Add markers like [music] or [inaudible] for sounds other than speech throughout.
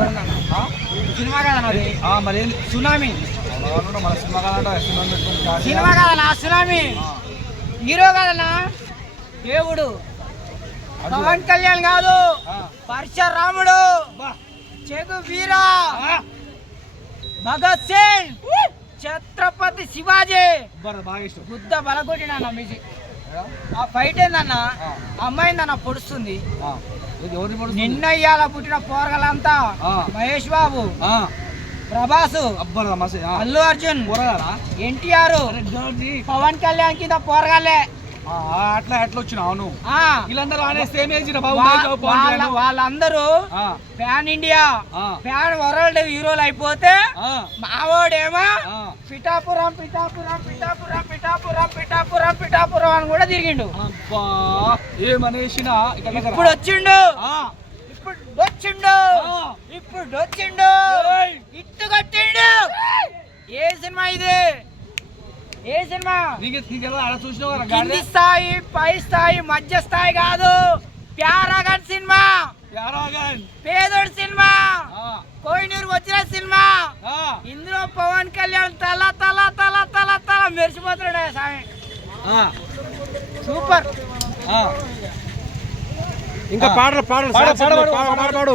ఆ? సినిమా కదనా అది ఆ, మరి ఏంది? సునామీ. మన సినిమా కాదంట సినిమా హీరో కదనా దేవుడు. పవన్ కళ్యాణ్ కాదు. ఆ. పరశురాముడు. Che Guevara. భగత్ సింగ్. ఛత్రపతి శివాజీ. బర- బాగా ఇష్టం బుద్ధ బలగొట్టిన మ్యూజిక్? ఆ ఫైట్ ఏందన్న. అమ్మాయిందన్న పొడుస్తుంది. నిన్న ఇయ్యాల పుట్టిన పోరగలంతా. మహేష్ బాబు ఆ, ప్రభాస్ అల్లు అర్జున్? ఎన్టీఆర్. పవన్ కళ్యాణ్ కింద పోరగాలే అట్లా ఎట్లా వచ్చినావు అవును ఆ. వీళ్ళందరూ. వాళ్ళందరూ ప్యాన్ ఇండియా ప్యాన్ వరల్డ్ హీరోలు అయిపోతే మావోడేమో. పిఠాపురం పిఠాపురం పిఠాపురం పిఠాపురం పిఠాపురం పిఠాపురం అని కూడా తిరిగిండు ఏమనేసినా. ఇప్పుడు వచ్చిండు ఇప్పుడు వచ్చిండు. ఇప్పుడు వచ్చిండు. ఇట్టు కొట్టిండు ఏ సినిమా ఇది ఏ సినిమా కదా? స్థాయి పై స్థాయి మధ్య స్థాయి కాదు ప్యారాగన్ సినిమా యారాగన్. పేదోడు సినిమా ఆ, కోహినూరు వచ్చిన సినిమా. ఇందులో పవన్ కళ్యాణ్ తల తల తల తల తల మెరిసిపోతున్నాడు స్వామి సూపర్. ఇంకా పాటలు పాటలు పాడు, పాడు.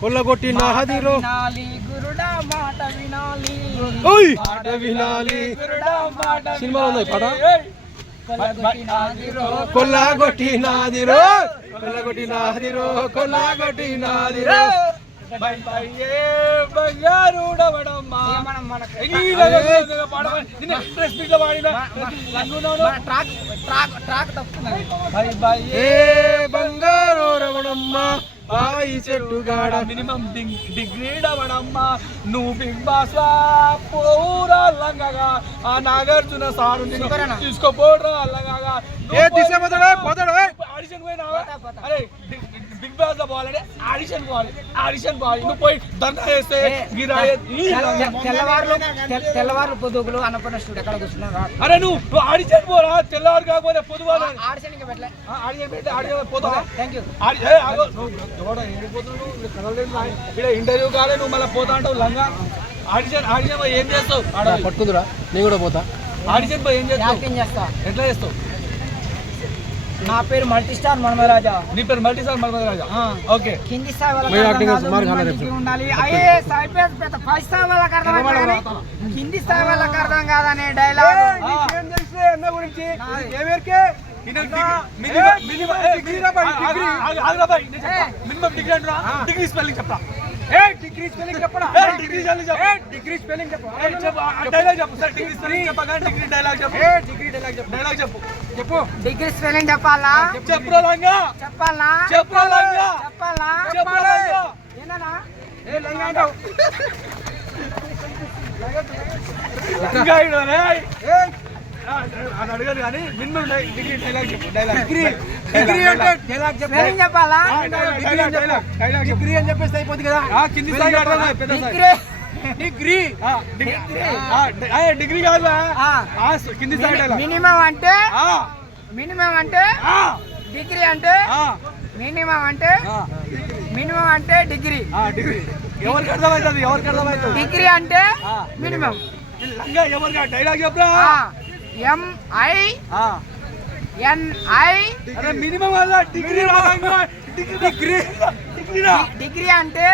కొల్లగొట్టి నా హదిరో. వినాలి గురుడా మాట వినాలి. ఓయ్! పాట వినాలి గురుడా మాట సినిమా ఉంది పాట? కొల్లగొట్టి నాదిరో. కొల్లగొట్టి నాదిరో కొల్లగొట్టి నాదిరో బంగారు బాయి చెట్టు గాడ. మినిమం నువ్వు బిగ్ బాస్ పోరా ఆ నాగార్జున సారు? తీసుకోపోరా లంగగా ఏ దిశ పోతాడు? పోతాడు? ఆడిషన్ పోయినావా పోతా, పోతా. అరే బిగ్- బాస్లో పోవాలంటే ఆడిషన్ పోవాలి ఆడిషన్ పోవాలి నువ్వు పోయి ధర్నా చేస్తే ఏ, గిరాయ ఈ తెల్ల- లంగ. తెల్లవారులు తెల్ల- తెల్లవారులు పొద్దుగులు అన్నపూర్ణ స్టూడియో ఎక్కడ కూర్చున్నాం. అరే నువ్వు నువ్వు ఆడిషన్ పోరా తెల్లవారు కాకపోతే పొద్దువాల ఆడిషన్ ఇంకా పెట్టలే. ఆడిషన్ పెట్టి ఆడిషన్ పోతావా థ్యాంక్ యూ? ఇక్కడ ఇంటర్వ్యూ కాలే నువ్వు మళ్ళీ పోతా అంటావు లంగా. ఆడిషన్ ఆడిషన్ ఏం చేస్తావు? పట్టుకుందిరా. నేను కూడా పోతా. ఆడిషన్ పోయి ఏం చేస్తావు? ఎట్లా చేస్తావు? నా పేరు మల్టీ స్టార్ మనమరాజా నీ పేరు మల్టీ సార్ మల్మద రాజా ఆ. ఓకే. కింది స్థాయి వాళ్ళకి మినిమం ఉండాలి. ఐఏఎస్ ఐపీఎస్ పెద్ద ఫైవ్ స్థాయి వాళ్ళకి అర్థం కాదు కింది స్థాయి వాళ్ళకి అర్థం కాదనే డైలాగ్ మినిమం డిగ్రీ అంటున్నా? డిగ్రీ స్పెల్లింగ్ చెప్తా డిగ్రీ స్పెల్లింగ్ చెప్పడా ఏ, డిగ్రీ స్పెల్లింగ్ చెప్పు. డిగ్రీ స్పెల్లింగ్ చెప్పు. ఏ, చెప్పు ఆ డైలాగ్ చెప్పు. సార్ డిగ్రీ స్పెల్లింగ్ చెప్పగా డిగ్రీ డైలాగ్ చెప్పు. ఏ డిగ్రీ డైలాగ్ చెప్పు. డైలాగ్ చెప్పు. చెప్పు. డిగ్రీ స్పెల్లింగ్ చెప్పాలా? చెప్పాలా? చెప్పాలా? చెప్పురా లంగా ఏనా ఏ లంగా అంటావు ఇంకా ఈడు, రేయ్. ఏ? ఆ, అది అడగదు కానీ మినిమం డిగ్రీ డైలాగ్ చెప్పు డైలాగ్ డిగ్రీ డిగ్రీ అంటే డైలాగ్ చెప్పు. స్పెల్లింగ్ చెప్పాలా? డిగ్రీ అని చెప్పు డిగ్రీ అని చెప్పేస్తే అయిపోద్ది కదా. కింది పెద్ద స్థాయి. డిగ్రీ. డిగ్రీ. కాదు కింది డైలాగ్ మినిమం అంటే మినిమం అంటే ఆ, డిగ్రీ అంటే మినిమం అంటే మినిమం అంటే డిగ్రీ. డిగ్రీ. ఎవరికి అర్థమవుతుంది ఎవరికి అర్థమవుతుంది డిగ్రీ అంటే. మినిమం. లంగా ఎవరికి? డైలాగ్ చెప్పురా? ఎంఐ ఆ. ఎన్ఐ మినిమం డిగ్రీ. డిగ్రీ డిగ్రీ అంటే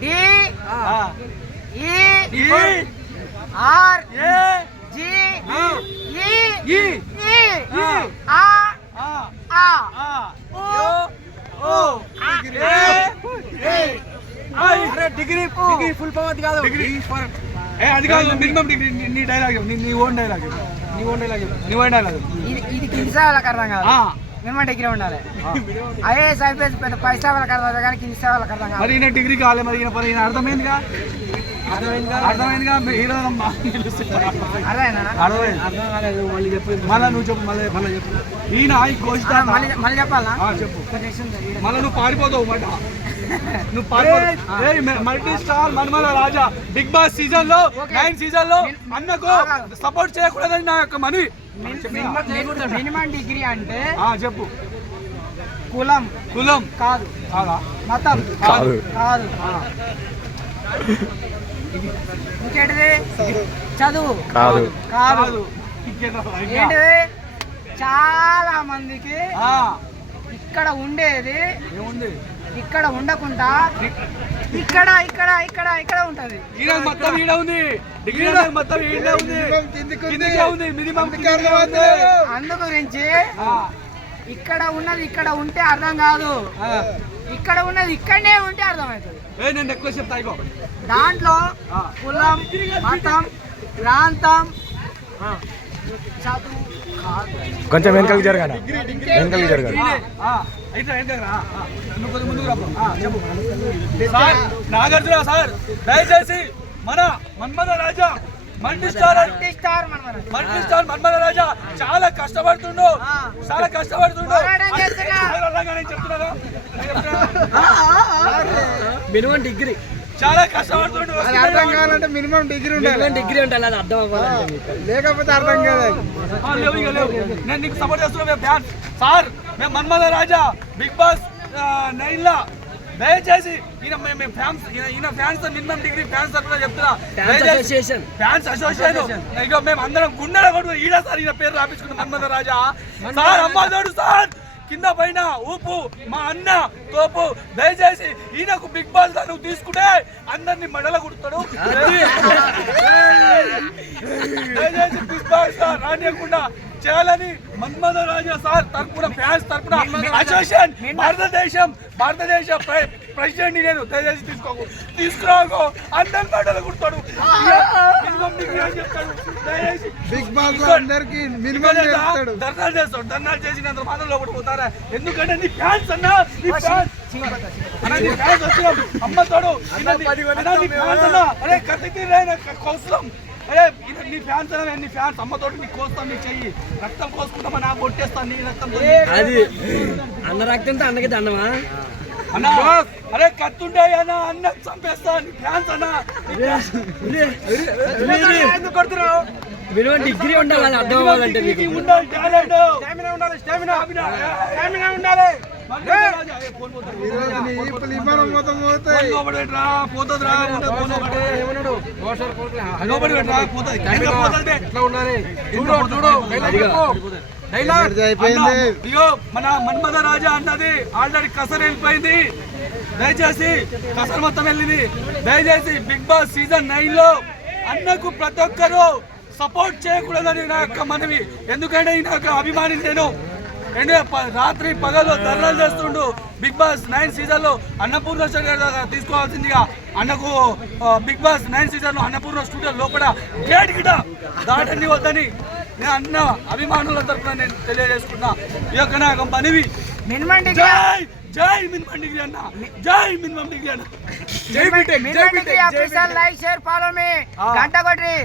డి ఆ. E E, R A, G. E ఆ. ఆ. O O, degree degree full power కాదు డిగ్రీ. ఏ అది కాదు మినిమం డిగ్రీ నీ- డైలాగ్. నీ ఓన్ డైలాగ్. నీ ఓన్ డైలాగ్. నీ ఓన్ డైలాగ్. ఇది ఇది కింది స్థాయి వాళ్ళకి అర్థం కాదు ఆ. మినిమం డిగ్రీ ఉండాలి. ఐఏఎస్ ఐపీఎస్ పెద్ద పై స్థాయి వాళ్ళకి అర్థం కాదు కానీ కింది వాళ్ళకి అర్థం కాదు మరి ఈయన డిగ్రీ కావాలి మరి ఈయన మరి ఈయన అర్థమైందిగా? అర్థమైందిగా? హీరో అర్థమైంది? అర్థం కాలేదు మళ్ళీ చెప్పు. మళ్ళా నువ్వు చెప్పు మళ్ళీ మళ్ళీ చెప్పు. ఈయన కోచ్ మళ్ళీ చెప్పాలా? చెప్పు. మళ్ళీ నువ్వు పారిపోతావు మాట. నువ్వు మల్టీ స్టార్ మన్మల రాజా. బిగ్ బాస్ సీజన్లో. నైన్ సీజన్లో అన్నకు సపోర్ట్ చేయకూడదని నా యొక్క మనవి. మినిమం డిగ్రీ అంటే ఆ, చెప్పు. కులం. కులం. కాదు. మతం. కాదు. కాదు. ఇంకేంటిది? చదువు. కాదు. కాదు. ఏంటిది? చాలా మందికి ఆ, ఇక్కడ ఉండేది ఏముంది? ఇక్కడ ఉండకుండా ఇక్కడ ఇక్కడ ఇక్కడ ఇక్కడ ఉంటది. ఈడ మొత్తం ఈడ ఉంది. డిగ్రీ మొత్తం ఈడ ఉంది. మినిమం అందు గురించి ఇక్కడ ఉన్నది ఇక్కడ ఉంటే అర్థం కాదు. ఇక్కడ ఉన్నది ఇక్కడనే ఉంటే అర్థమవుతుంది. ఏ నేను ఎక్కువ చెప్తా దాంట్లో. కులం మతం ప్రాంతం చదువు కొంచెం వెనకకి జరగాలి. వెనకకి జరగాలి నాగార్జున సార్ దయచేసి మన Manmatha Raja multi star multi star మనమన. Multi star Manmatha Raja చాలా కష్టపడుతుండు. ఆ. చాలా కష్టపడుతుండు. చెప్తున్నాను. నేను చెప్తున్నా. Minimum degree. చాలా కష్టపడుతుండు అర్థం కావాలంటే మినిమం డిగ్రీ మినిమం డిగ్రీ ఉండాలి అది అర్థం అవ్వాలంటే మీకు. లేకపోతే అర్థం కాదు ఆ, లేవు ఇక లేవు. నేను నీకు సపోర్ట్ చేస్తున్నా మేము ఫ్యాన్ సార్ మేము Manmatha Raja Bigg Boss nine లా దయచేసి ఈయన మేము మేము ఫ్యాన్స్ ఈయన ఫ్యాన్స్ మినిమం డిగ్రీ ఫ్యాన్స్ చెప్తున్నా. ఫ్యాన్స్ అసోసియేషన్ ఫ్యాన్స్ అసోసియేషన్ ఇక మేము అందరం గుండెల కొడు ఈడ సార్ ఈయన పేరు రాపించుకున్నాం మన్మథ రాజా. సార్ అమ్మాదోడు సార్. కింద పైన ఊపు మా అన్న తోపు. దయచేసి ఈయనకు బిగ్ బాస్గా నువ్వు తీసుకుంటే అందరినీ మెడల కుడతాడు [laughs] దయచేసి బిగ్ బాస్గా రానియకుండా చేయాలని మన్మథ రాజా సార్ తరపున ఫ్యాన్స్ తరపున అసోసియేషన్ భారతదేశం భారతదేశ ప్రె- ప్రెసిడెంట్ నేను దయచేసి తీసుకోకు. తీసుకురాకు. అందరి మెడలు కుడతాడు మినిమం డిగ్రీ అని చెప్తాడు? దయచేసి బిగ్ బాస్ అందరికి మినిమం చేస్తా, చేస్తాడు. ధర్నాలు చేస్తాడు. ధర్నాలు చేసినంత మాత్రం లోపల పోతారా? ఎందుకంటే నీ ఫ్యాన్స్ అన్నా నీ ఫ్యాన్స్ అన్నా, నీ ఫ్యాన్స్ వచ్చినాం. అమ్మ తోడు అన్నా అరే నీ ఫ్యాన్స్ నీ ఫ్యాన్స్ అమ్మ తోడు నీకు కోస్తాను నీ చెయ్యి. రక్తం కోసుకుంటామా నాకు కొట్టేస్తాను నీ రక్తం అది అన్న రక్తంతో అన్నకి దండమా? అన్నా అరే కత్తుండే అన్న అన్న చంపేస్తా నీ ఫ్యాన్స్ అన్నా ఎందుకు కొడుతున్నావు? మినిమం డిగ్రీ ఉండాలి అర్థం అవ్వాలంటే నీకు ఉండాలి టాలెంట్. స్టామినా ఉండాలి స్టామినా. స్టామినా. ఉండాలి. ఈ రోజు అయ్యో మన మన్మథ రాజా అన్నది ఆల్రెడీ కసర్ వెళ్ళిపోయింది. దయచేసి కసర్ మొత్తం వెళ్ళింది. దయచేసి బిగ్ బాస్ సీజన్ నైన్లో అన్నకు ప్రతి ఒక్కరు సపోర్ట్ చేయకూడదని నా యొక్క మనవి. ఎందుకంటే ఈ నా యొక్క అభిమాని నేను రాత్రి పగలు ధర్నాలు చేస్తుండు. బిగ్ బాస్ నైన్ సీజన్లో అన్నపూర్ణ గారి తీసుకోవాల్సిందిగా అన్నకు బిగ్ బాస్ నైన్ సీజన్లో అన్నపూర్ణ స్టూడియో లోపల గేట్ గిట దాటని వద్దని నేను అన్న అభిమానుల తరఫున నేను తెలియజేసుకున్నా ఈ యొక్క నా యొక్క డిగ్రీ జై జై మినిమం డిగ్రీ అన్న. జై మినిమం డిగ్రీ అన్న. జై BTech officer like share follow మీ. గంట కొట్టాలి?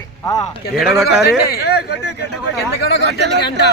గంట.